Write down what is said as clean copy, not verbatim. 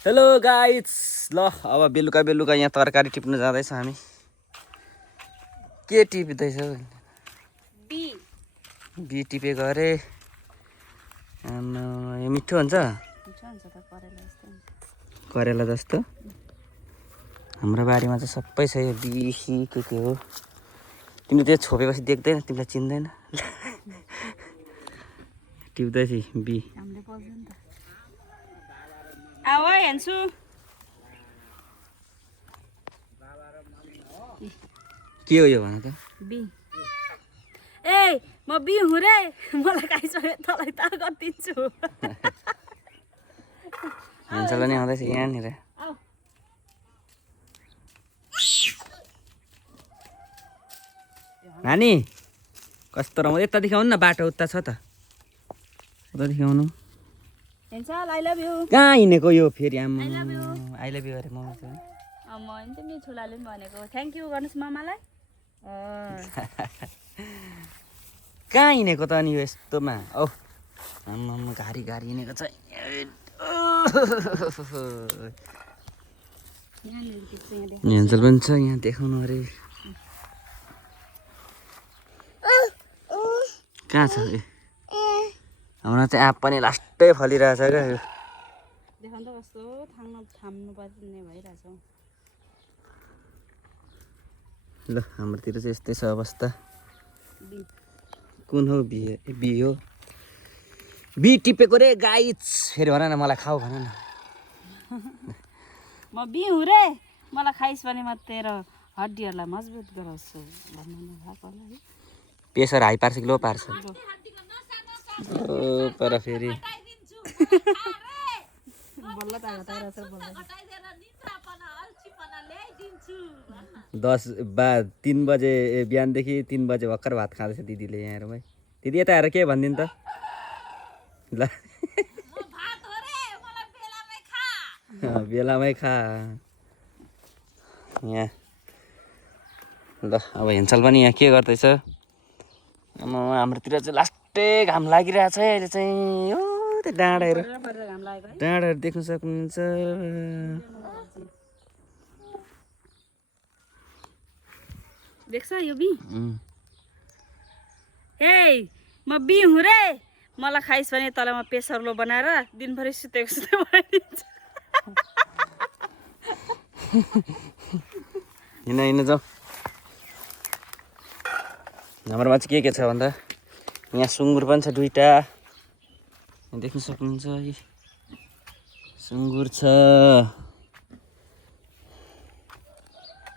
Hello guys, ल अब बेलुका बेलुका यहाँ तरकारी टिप्न जाँदैछ हामी। के टिप्दैछ? बी टिपेको अरे। यो मिठो हुन्छ, करेला जस्तो। हाम्रो बारीमा चाहिँ सबै छ, यो बिसी के हो। तिमीले त्यो छोपेपछि देख्दैन, तिमीलाई चिन्दैन। टिप्दैछ बी। के हो यो भन त? बी। ए म बी हुँ रे, मलाई खाइसक्यो तँलाई तागत दिन्छु। हेन्सला नि आउँदैछ यहाँनिर। नानी कस्तो रमाइलो, यता देखाउनु न, बाटो उता छ त, उता देखाउनु। हेन्सल आई लभ यु। कहाँ हिँडेको यो फेरि? आइ लभ यु अरे मम्मी चाहिँ। म नि त नि छोराले पनि भनेको थ्याङ्क यू गर्नुहोस् मामालाई। कहाँ हिँडेको त अनि यो यस्तोमा? औ आम्मा घारी घारी हिँडेको छ। हेन्सल पनि छ यहाँ, देखाउनु अरे। कहाँ छ? हाम्रो चाहिँ आँप पनि लास्टै फलिरहेछ क्या यो। देखाउनु त कस्तो थाम्नु पर्ने भइरहेछ। ल हाम्रोतिर चाहिँ यस्तै छ अवस्था। कुन हो? बी हो। बी टिपेको रे गाइस। फेरि भन न, मलाई खाऊ भन न। म बी हुँ रे, मलाई खाइस् भने म तेरो हड्डीहरूलाई मजबुत गराउँछु भन्नु नभएको होला है। प्रेसर हाई पार्छ कि लो पार्छ? ओ पर फेरि 3 बजे बिहानदेखि 3 बजे भर्खर भात खाँदैछ दिदीले यहाँहरूमै। दिदी यता आएर के भनिदिनु त ल। बेलामै खा यहाँ। ल अब हेन्सल पनि यहाँ के गर्दैछ? हाम्रोतिर चाहिँ लास्टै घाम लागिरहेछ है अहिले चाहिँ। यो त्यो डाँडाहरू देख्न सक्नुहुन्छ। देख्छ यो बी? हे म बी हुँ रे, मलाई खाइस् भने तँलाई म प्रेसर लो बनाएर दिनभरि सुतेको बनाइदिन्छु। हिँड जाऊ। हाम्रोमा चाहिँ के छ भन्दा यहाँ सुँगुर पनि छ 2टा, देख्न सक्नुहुन्छ। सुँगुर छ।